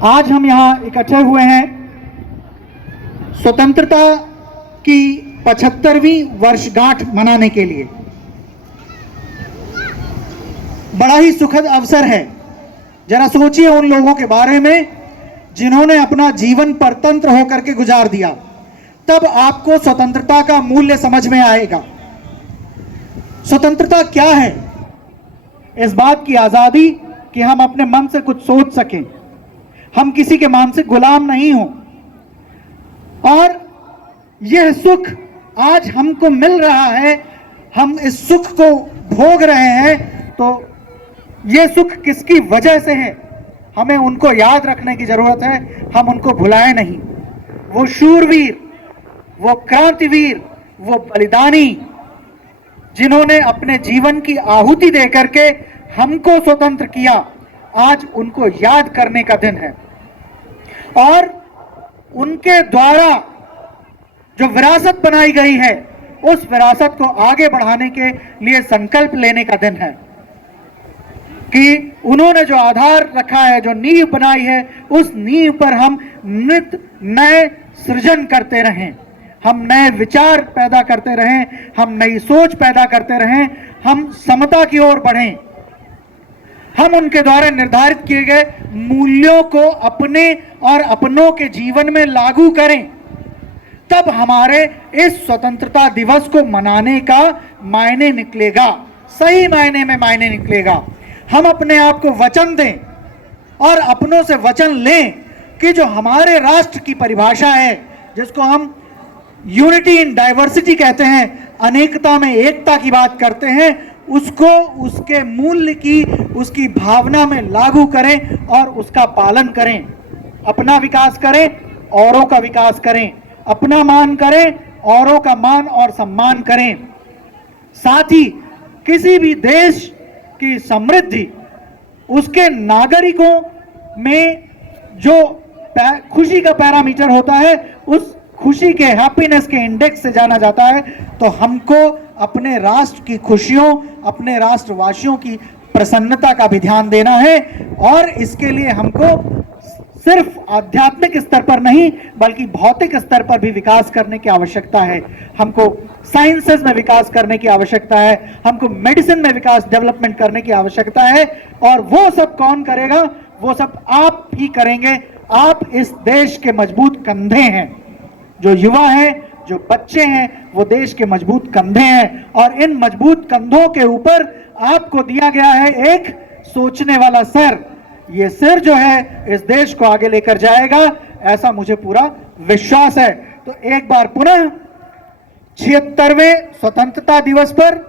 आज हम यहाँ इकट्ठे हुए हैं स्वतंत्रता की 75वीं वर्षगांठ मनाने के लिए। बड़ा ही सुखद अवसर है। जरा सोचिए उन लोगों के बारे में जिन्होंने अपना जीवन परतंत्र होकर के गुजार दिया, तब आपको स्वतंत्रता का मूल्य समझ में आएगा। स्वतंत्रता क्या है? इस बात की आजादी कि हम अपने मन से कुछ सोच सकें, हम किसी के मानसिक गुलाम नहीं हों, और यह सुख आज हमको मिल रहा है, हम इस सुख को भोग रहे हैं। तो यह सुख किसकी वजह से है, हमें उनको याद रखने की जरूरत है, हम उनको भुलाएं नहीं। वो शूरवीर, वो क्रांतिवीर, वो बलिदानी जिन्होंने अपने जीवन की आहुति देकर के हमको स्वतंत्र किया, आज उनको याद करने का दिन है। और उनके द्वारा जो विरासत बनाई गई है, उस विरासत को आगे बढ़ाने के लिए संकल्प लेने का दिन है कि उन्होंने जो आधार रखा है, जो नींव बनाई है, उस नींव पर हम नित नए सृजन करते रहें, हम नए विचार पैदा करते रहें, हम नई सोच पैदा करते रहें, हम समता की ओर बढ़ें, हम उनके द्वारा निर्धारित किए गए मूल्यों को अपने और अपनों के जीवन में लागू करें। तब हमारे इस स्वतंत्रता दिवस को मनाने का मायने निकलेगा, सही मायने में मायने निकलेगा। हम अपने आप को वचन दें और अपनों से वचन लें कि जो हमारे राष्ट्र की परिभाषा है, जिसको हम यूनिटी इन डाइवर्सिटी कहते हैं, अनेकता में एकता की बात करते हैं, उसको उसके मूल्य की, उसकी भावना में लागू करें और उसका पालन करें। अपना विकास करें, औरों का विकास करें, अपना मान करें, औरों का मान और सम्मान करें। साथ ही किसी भी देश की समृद्धि उसके नागरिकों में जो खुशी का पैरामीटर होता है, उस खुशी के, हैप्पीनेस के इंडेक्स से जाना जाता है। तो हमको अपने राष्ट्र की खुशियों, अपने राष्ट्रवासियों की प्रसन्नता का भी ध्यान देना है, और इसके लिए हमको सिर्फ आध्यात्मिक स्तर पर नहीं बल्कि भौतिक स्तर पर भी विकास करने की आवश्यकता है। हमको साइंसेस में विकास करने की आवश्यकता है, हमको मेडिसिन में विकास, डेवलपमेंट करने की आवश्यकता है। और वो सब कौन करेगा? वो सब आप ही करेंगे। आप इस देश के मजबूत कंधे हैं। जो युवा हैं, जो बच्चे हैं, वो देश के मजबूत कंधे हैं, और इन मजबूत कंधों के ऊपर आपको दिया गया है एक सोचने वाला सर। ये सिर जो है इस देश को आगे लेकर जाएगा, ऐसा मुझे पूरा विश्वास है। तो एक बार पुनः 76वें स्वतंत्रता दिवस पर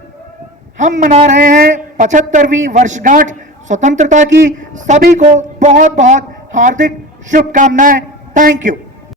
हम मना रहे हैं 75वीं वर्षगांठ स्वतंत्रता की। सभी को बहुत बहुत हार्दिक शुभकामनाएं। Thank you.